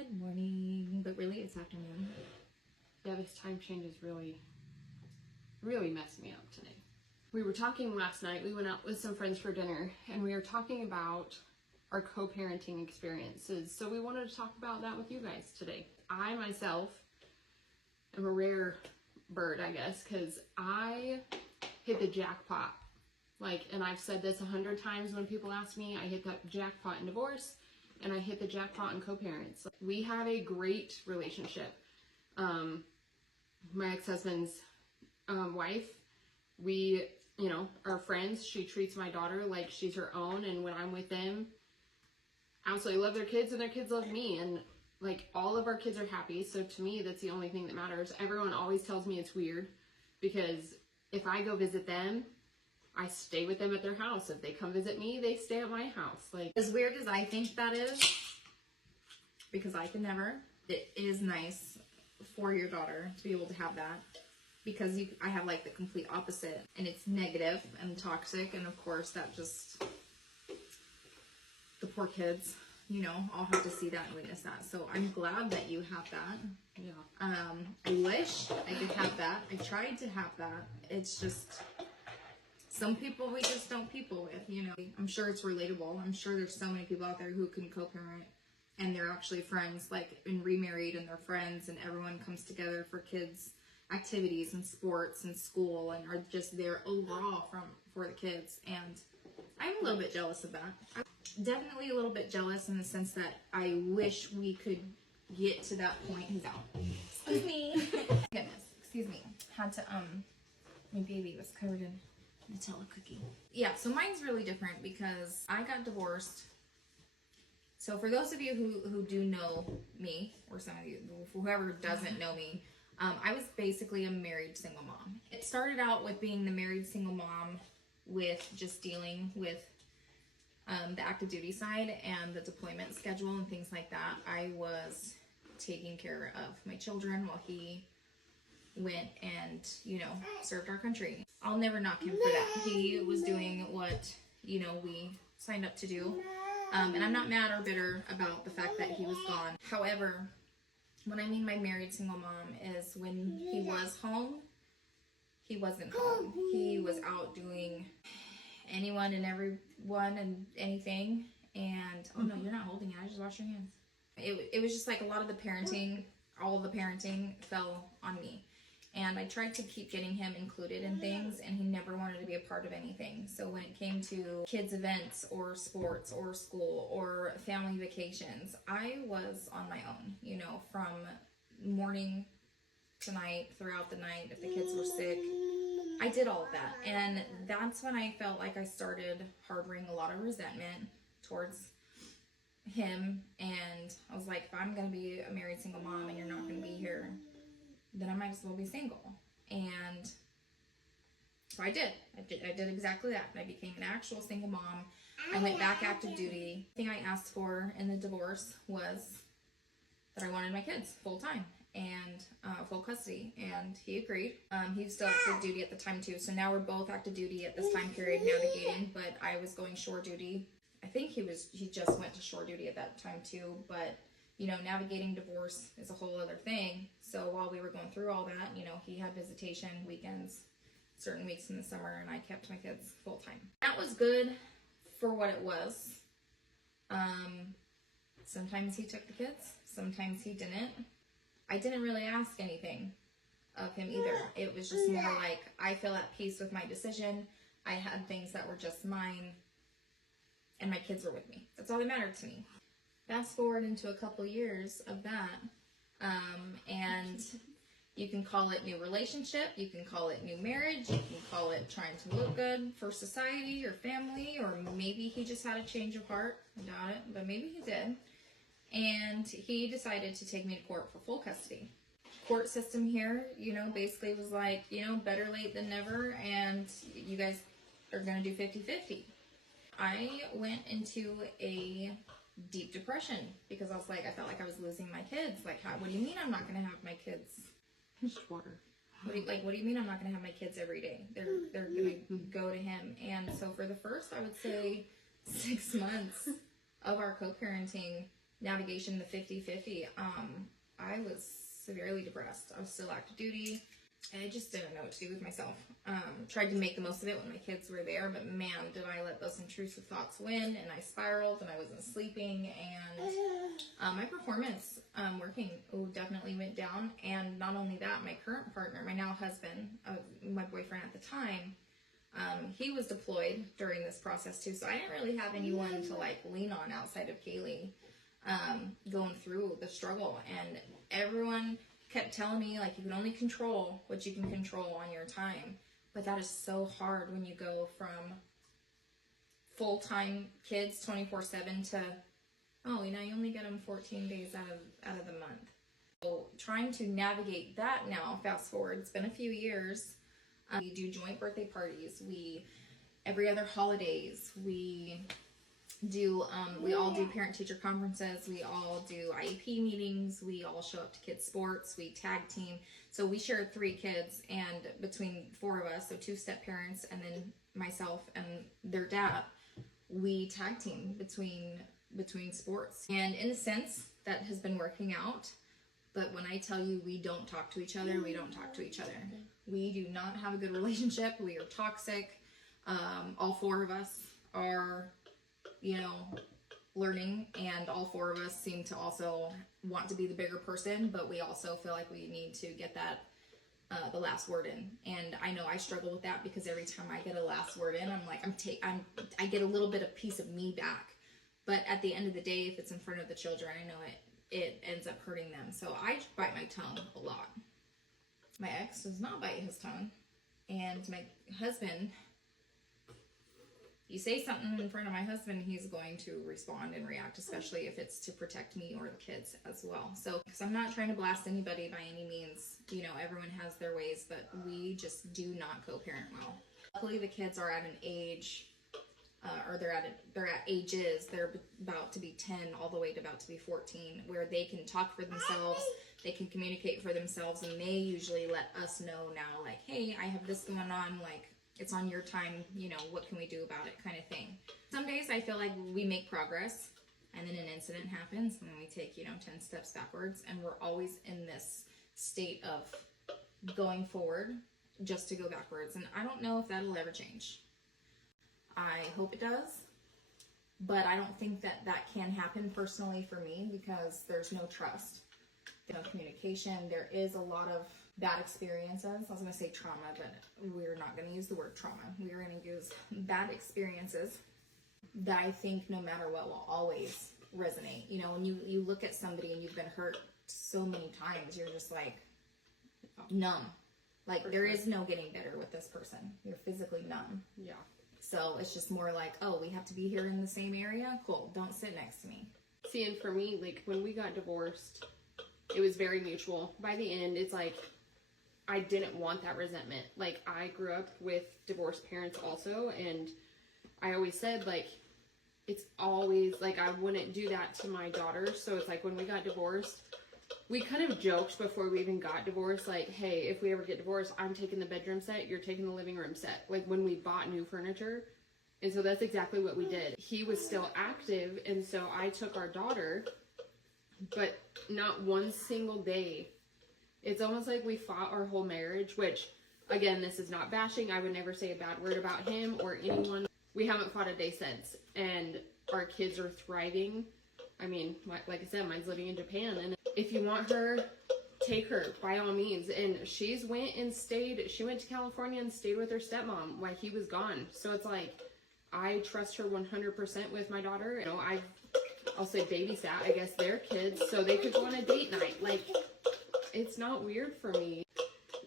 Good morning, but really it's afternoon. Yeah, this time change is really messed me up today. We were talking last night, we went out with some friends for dinner, and we were talking about our co-parenting experiences. So we wanted to talk about that with you guys today. I myself am a rare bird, I guess, because I hit the jackpot. And I've said this 100 times when people ask me, I hit that jackpot in divorce, and I hit the jackpot in co-parents. We have a great relationship. My ex-husband's wife, we, are friends. She treats my daughter like she's her own, and when I'm with them, I absolutely love their kids, and their kids love me, and all of our kids are happy. So to me, that's the only thing that matters. Everyone always tells me it's weird because if I go visit them, I stay with them at their house. If they come visit me, they stay at my house. As weird as I think that is, because I could never, it is nice for your daughter to be able to have that, because I have the complete opposite, and it's negative and toxic, and of course that just, the poor kids, I'll have to see that and witness that. So I'm glad that you have that. Yeah. I wish I could have that. I tried to have that. It's just, some people we just don't people with, I'm sure it's relatable. I'm sure there's so many people out there who can co-parent and they're actually friends, and remarried, and they're friends, and everyone comes together for kids' activities and sports and school, and are just there overall for the kids. And I'm a little bit jealous of that. I'm definitely a little bit jealous in the sense that I wish we could get to that point. He's out. Excuse me. Goodness, excuse me. Had to, my baby was covered in Nutella cookie. Yeah, so mine's really different because I got divorced. So for those of you who do know me, or some of you, whoever doesn't know me, I was basically a married single mom. It started out with being the married single mom with just dealing with the active duty side and the deployment schedule and things like that. I was taking care of my children while he went and, served our country. I'll never knock him for that. He was doing what, we signed up to do. And I'm not mad or bitter about the fact that he was gone. However, what I mean by married single mom is when he was home, he wasn't home. He was out doing anyone and everyone and anything. And, oh no, you're not holding it. I just washed your hands. It was just a lot of the parenting, all of the parenting fell on me. And I tried to keep getting him included in things, and he never wanted to be a part of anything. So when it came to kids' events or sports or school or family vacations, I was on my own, from morning to night, throughout the night. If the kids were sick, I did all of that. And that's when I felt like I started harboring a lot of resentment towards him. And I was like, if I'm going to be a married single mom and you're not going to be here, then I might as well be single. And so I did. I did exactly that. I became an actual single mom. I went back active duty. The thing I asked for in the divorce was that I wanted my kids full time and full custody, and he agreed. He was still active duty at the time too, so now we're both active duty at this time period navigating, but I was going shore duty. I think he just went to shore duty at that time too, but navigating divorce is a whole other thing. So while we were going through all that, he had visitation, weekends, certain weeks in the summer, and I kept my kids full time. That was good for what it was. Sometimes he took the kids, sometimes he didn't. I didn't really ask anything of him either. It was just more I feel at peace with my decision. I had things that were just mine, and my kids were with me. That's all that mattered to me. Fast forward into a couple years of that, and you can call it new relationship, you can call it new marriage, you can call it trying to look good for society or family, or maybe he just had a change of heart. I doubt it, but maybe he did. And he decided to take me to court for full custody. Court system here, basically was better late than never, and you guys are going to do 50-50. I went into a deep depression because I felt like I was losing my kids. What do you mean I'm not going to have my kids? Just water. What do you mean I'm not going to have my kids every day? They're going to go to him. And so for the first, I would say 6 months of our co-parenting navigation, the 50-50, severely depressed. I was still active duty. And I just didn't know what to do with myself. Tried to make the most of it when my kids were there, but man, did I let those intrusive thoughts win, and I spiraled, and I wasn't sleeping, and my performance working definitely went down. And not only that, my current partner, my now husband, my boyfriend at the time, he was deployed during this process too, so I didn't really have anyone to like lean on outside of Kaylee going through the struggle. And everyone kept telling me, like, you can only control what you can control on your time. But that is so hard when you go from full-time kids 24/7 to, oh, you know, you only get them 14 days out of the month. So trying to navigate that now, fast forward, it's been a few years. We do joint birthday parties. Every other holidays, we all do parent-teacher conferences. We all do IEP meetings. We all show up to kids' sports. We tag team. So we share 3 kids, and between 4 of us, so 2 step-parents and then myself and their dad, we tag team between sports. And in a sense, that has been working out. But when I tell you we don't talk to each other, we don't talk to each other. We do not have a good relationship. We are toxic. All 4 of us are, you know, learning, and all 4 of us seem to also want to be the bigger person, but we also feel like we need to get that the last word in. And I know I struggle with that, because every time I get a last word in, I'm like, I get a little bit of piece of me back. But at the end of the day, if it's in front of the children, I know it ends up hurting them. So I bite my tongue a lot. My ex does not bite his tongue, and my husband, you say something in front of my husband, he's going to respond and react, especially if it's to protect me or the kids as well. So, because I'm not trying to blast anybody by any means, you know, everyone has their ways, but we just do not co-parent well. Luckily, the kids are at an age, or they're at ages, they're about to be 10 all the way to about to be 14, where they can talk for themselves, they can communicate for themselves, and they usually let us know now, like, hey, I have this going on, like, it's on your time, you know, what can we do about it, kind of thing. Some days I feel like we make progress, and then an incident happens, and then we take, you know, 10 steps backwards, and we're always in this state of going forward just to go backwards. And I don't know if that'll ever change. I hope it does, but I don't think that can happen personally for me, because there's no trust, no communication. There is a lot of bad experiences. I was going to say trauma, but we're not going to use the word trauma. We're going to use bad experiences that I think no matter what will always resonate. You know, when you look at somebody and you've been hurt so many times, you're just like numb. Like, there is no getting better with this person. You're physically numb. Yeah. So it's just more like, oh, we have to be here in the same area? Cool. Don't sit next to me. See, and for me, like, when we got divorced, it was very mutual. By the end, it's like, I didn't want that resentment. Like, I grew up with divorced parents also, and I always said, like, it's always, like, I wouldn't do that to my daughter. So it's like, when we got divorced, we kind of joked before we even got divorced, like, hey, if we ever get divorced, I'm taking the bedroom set, you're taking the living room set. Like, when we bought new furniture. And so that's exactly what we did. He was still active, and so I took our daughter, but not one single day. It's almost like we fought our whole marriage, which, again, this is not bashing. I would never say a bad word about him or anyone. We haven't fought a day since, and our kids are thriving. I mean, like I said, mine's living in Japan, and if you want her, take her, by all means. And she went to California and stayed with her stepmom while he was gone. So it's like, I trust her 100% with my daughter. You know, I'll say babysat, I guess, their kids, so they could go on a date night. Like, it's not weird for me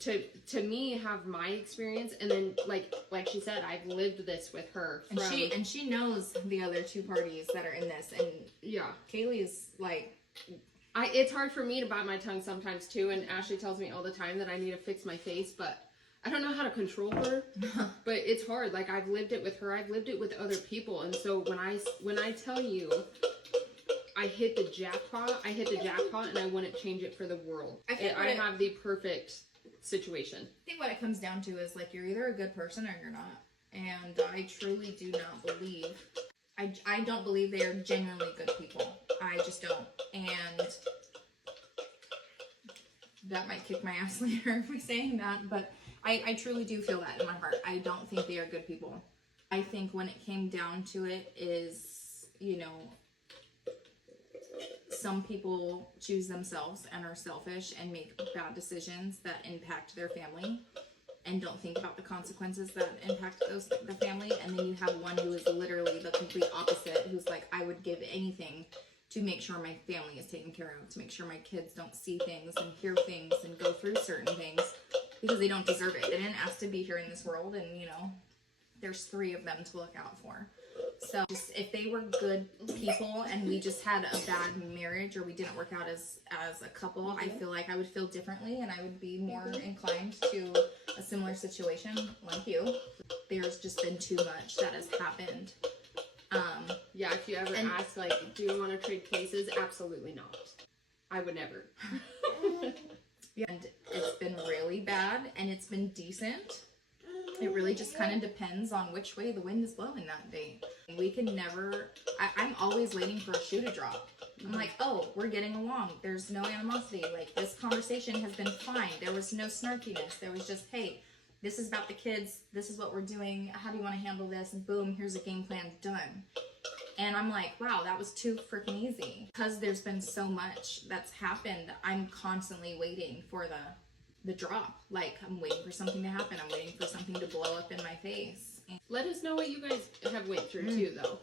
to me have my experience, and then like she said, I've lived this with her. And she knows the other 2 parties that are in this, and yeah, Kaylee is like, it's hard for me to bite my tongue sometimes too, and Ashley tells me all the time that I need to fix my face, but I don't know how to control her. But it's hard. Like, I've lived it with her, I've lived it with other people, and so when I tell you I hit the jackpot, and I wouldn't change it for the world. I have the perfect situation. I think what it comes down to is, like, you're either a good person or you're not. And I truly do not believe, I don't believe they are genuinely good people. I just don't. And that might kick my ass later if we're saying that, but I truly do feel that in my heart. I don't think they are good people. I think when it came down to it is, you know, some people choose themselves and are selfish and make bad decisions that impact their family and don't think about the consequences that impact the family. And then you have one who is literally the complete opposite, who's like, I would give anything to make sure my family is taken care of, to make sure my kids don't see things and hear things and go through certain things because they don't deserve it. They didn't ask to be here in this world, and you know, there's 3 of them to look out for. So just if they were good people and we just had a bad marriage or we didn't work out as a couple, I feel like I would feel differently and I would be more inclined to a similar situation like you. There's just been too much that has happened. Yeah, if you ever ask, like, do you want to trade places? Absolutely not. I would never. Yeah, and it's been really bad and it's been decent. It really just kind of depends on which way the wind is blowing that day. We can never, I'm always waiting for a shoe to drop. I'm like, oh, we're getting along. There's no animosity. Like, this conversation has been fine. There was no snarkiness. There was just, hey, this is about the kids. This is what we're doing. How do you want to handle this? Boom, here's a game plan, done. And I'm like, wow, that was too freaking easy. Because there's been so much that's happened, I'm constantly waiting for the drop. Like, I'm waiting for something to happen. I'm waiting for something to blow up in my face. Let us know what you guys have went through too, though.